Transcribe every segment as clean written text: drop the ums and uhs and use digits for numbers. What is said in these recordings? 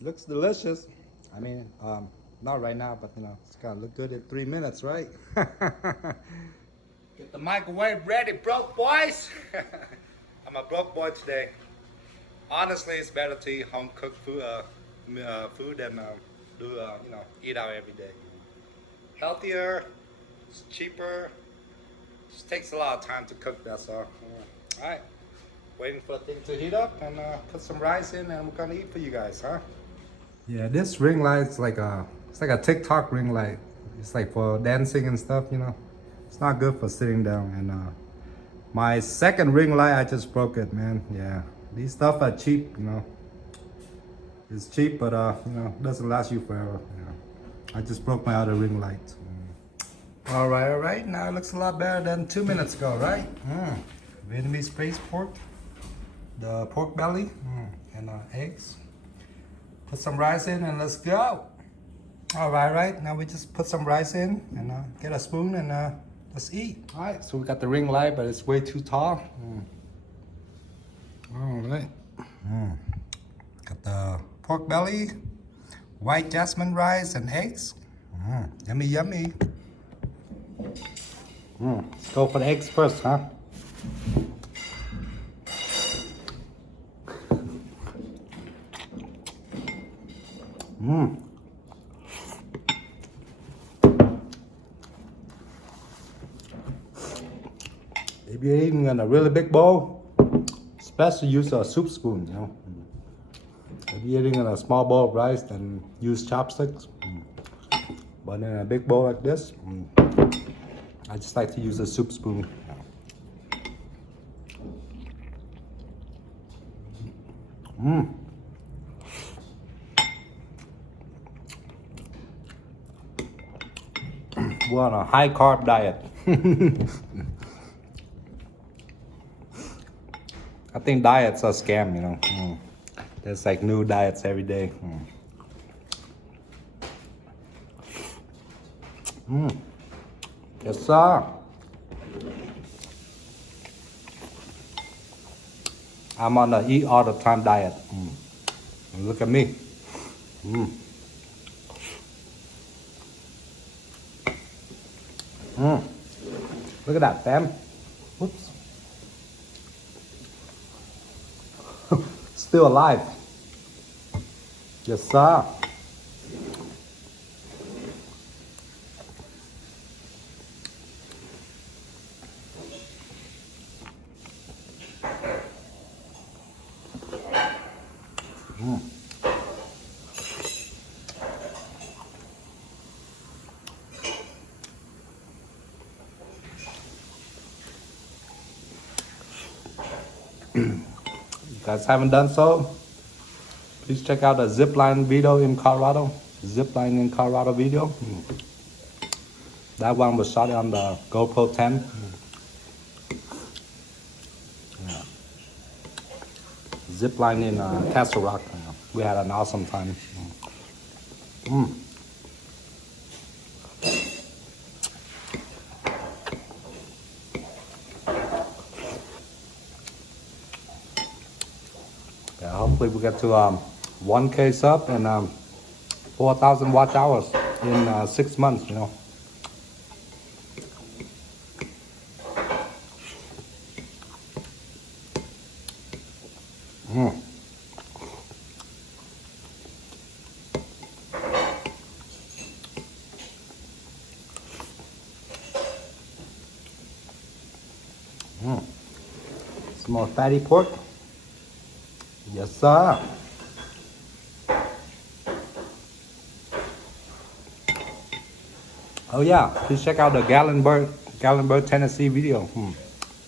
Looks delicious. I mean, not right now, but it's gonna look good in 3 minutes, right? Get the microwave ready, broke boys. I'm a broke boy today. Honestly, it's better to eat home cooked food than do eat out every day. Healthier, it's cheaper. Just takes a lot of time to cook. That's all. All right, waiting for the thing to heat up and put some rice in, and we're gonna eat for you guys, huh? Yeah, this ring light is it's like a TikTok ring light. It's like for dancing and stuff. It's not good for sitting down. And my second ring light, I just broke it, man. Yeah, these stuff are cheap. It's cheap, but doesn't last you forever. I just broke my other ring light. All right. Now it looks a lot better than 2 minutes ago, right? Vietnamese braised pork, the pork belly, and eggs. Put some rice in and let's go. All right. Now we just put some rice in and get a spoon and let's eat. All right, so we got the ring light, but it's way too tall. All right. Got the pork belly, white jasmine rice, and eggs. Yummy. Let's go for the eggs first, huh? If you're eating in a really big bowl, it's best to use a soup spoon. If you're eating in a small bowl of rice, then use chopsticks. But in a big bowl like this, I just like to use a soup spoon. We're on a high carb diet. I think diets are a scam. There's like new diets every day. Yes, sir. I'm on the eat all the time diet. Look at me. Look at that, fam. Whoops. Still alive. Yes, sir. If you guys haven't done so, please check out the zipline video in Colorado. Zipline in Colorado video. That one was shot on the GoPro 10. Yeah. Zipline in Castle Rock. We had an awesome time. Yeah, hopefully we get to 1K sub and 4,000 watch hours in 6 months. Some more fatty pork. Yes, sir. Oh yeah, please check out the Gatlinburg, Tennessee video.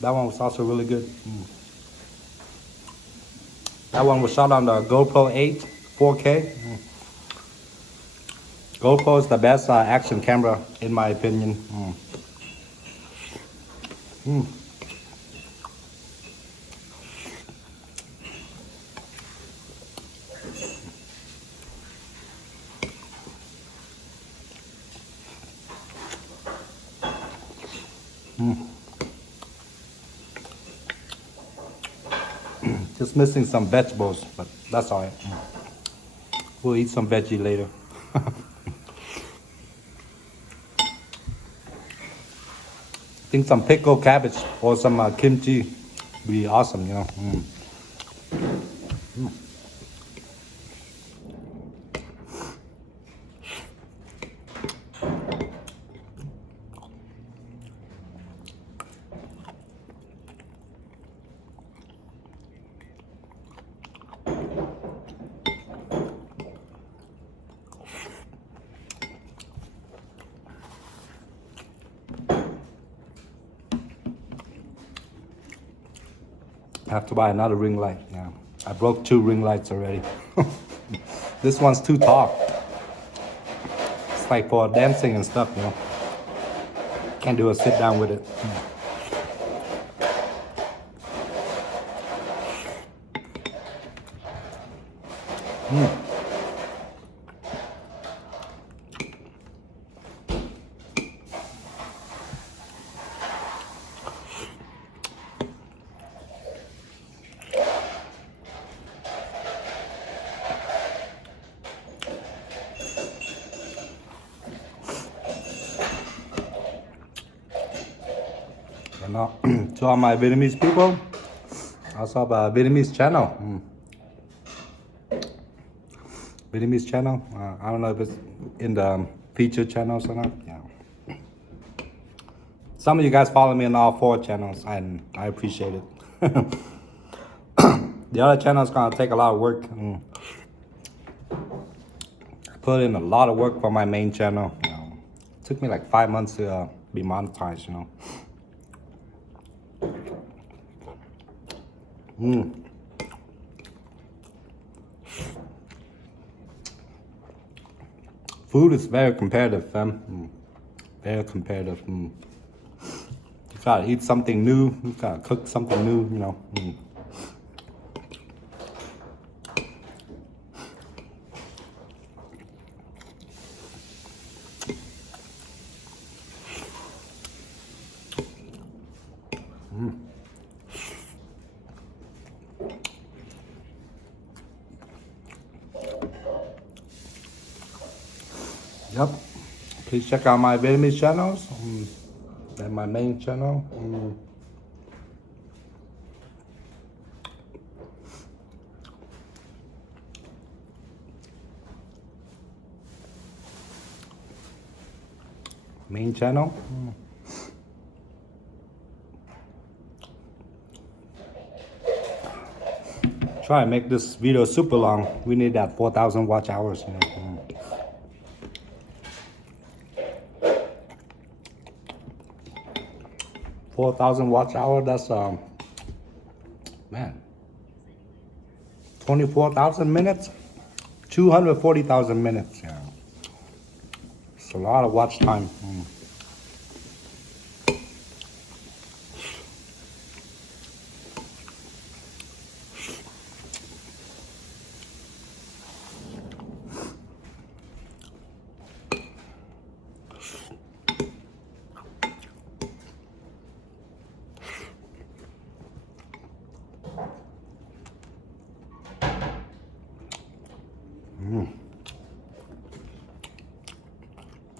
That one was also really good. That one was shot on the GoPro 8 4K. GoPro is the best action camera in my opinion. Just missing some vegetables, but that's all right. We'll eat some veggie later. I think some pickled cabbage or some kimchi would be awesome, you know. I have to buy another ring light. Yeah, I broke 2 ring lights already. This one's too tall. It's like for dancing and stuff, you know. Can't do a sit down with it. And to all my Vietnamese people, I also have a Vietnamese channel. Vietnamese channel. I don't know if it's in the featured channels or not. Yeah. Some of you guys follow me on all 4 channels, and I appreciate it. The other channel's gonna take a lot of work. I put in a lot of work for my main channel. You know, it took me like 5 months to be monetized, you know. Food is very competitive, fam. Very competitive. You gotta eat something new. You gotta cook something new, you know. Yep. Please check out my Vietnamese channels and my main channel. Main channel. Try and make this video super long. We need that 4,000 watch hours. You know. 4,000 watch hour, that's man, 24,000 minutes, 240,000 minutes. Yeah, it's a lot of watch time.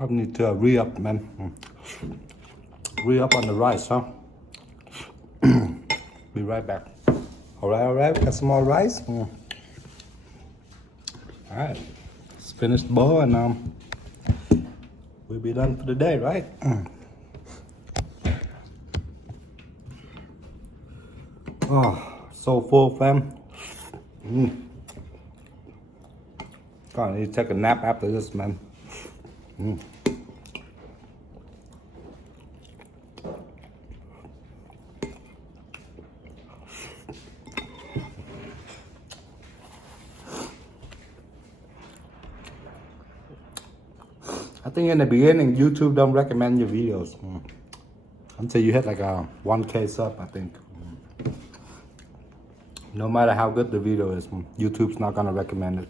I need to re-up, man. Re-up on the rice, huh? Be right back. All right, got some more rice. All right, let's finish the bowl and we'll be done for the day, right? Oh, so full, fam. Gonna need to take a nap after this, man. I think in the beginning, YouTube don't recommend your videos until you hit like a 1K sub, I think. No matter how good the video is, YouTube's not gonna recommend it.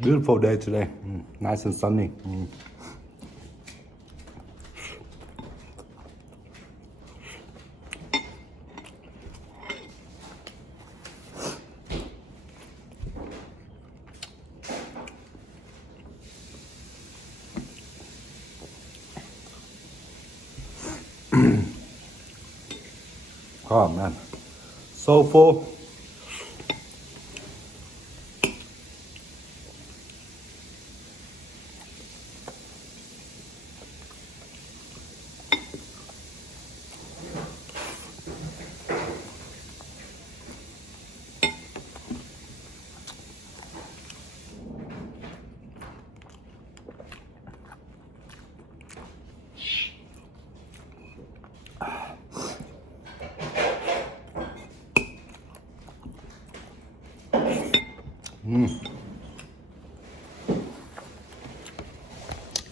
Beautiful day today. Nice and sunny. Oh man, so full.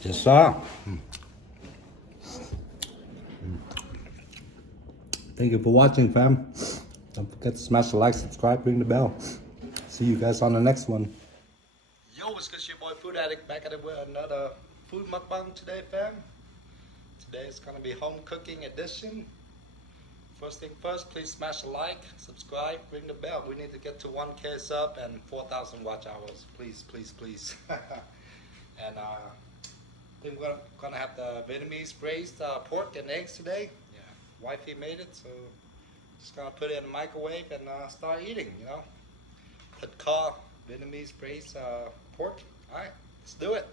Yes, sir. Thank you for watching, fam. Don't forget to smash the like, subscribe, ring the bell. See you guys on the next one. Yo, what's good, your boy Food Addict back at it with another food mukbang today, fam. Today is gonna be home cooking edition. First thing first, please smash a like, subscribe, ring the bell. We need to get to 1K sub and 4,000 watch hours. Please, please, please. And I think we're gonna have the Vietnamese braised pork and eggs today. Yeah, wifey made it, so just gonna put it in the microwave and start eating, you know. Thịt kho, Vietnamese braised pork. All right, let's do it.